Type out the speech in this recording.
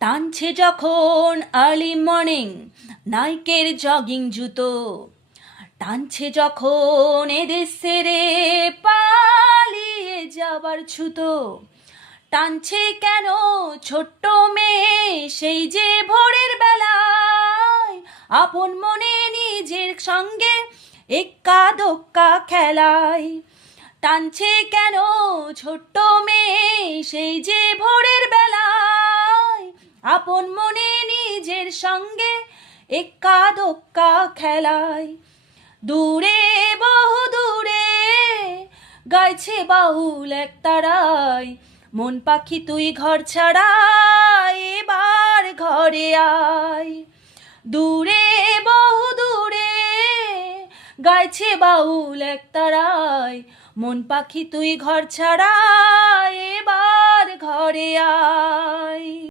টানছে যখন early morning নাইকের jogging জুতো, টানছে যখন এদের সেরে পালিয়ে যাবার ছুতো, টানছে কেন ছোট্ট মেয়ে সেই যে ভোরের বেলায় আপন মনে নিজের সঙ্গে এক্কা দোক্কা খেলায়। টানছে কেন ছোট্ট মেয়ে সেই যে ভোরের বেলায় আপন মনে নিজের সঙ্গে এক্কা দোক্কা খেলায়। দূরে বহু দূরে গাইছে বাউল এক তারায়, মন পাখি তুই ঘর ছাড়া এবার ঘরে আয়। দূরে বহু দূরে গাইছে বাউল এক তারায়, মন পাখি তুই ঘর ছাড়া এবার ঘরে আয়।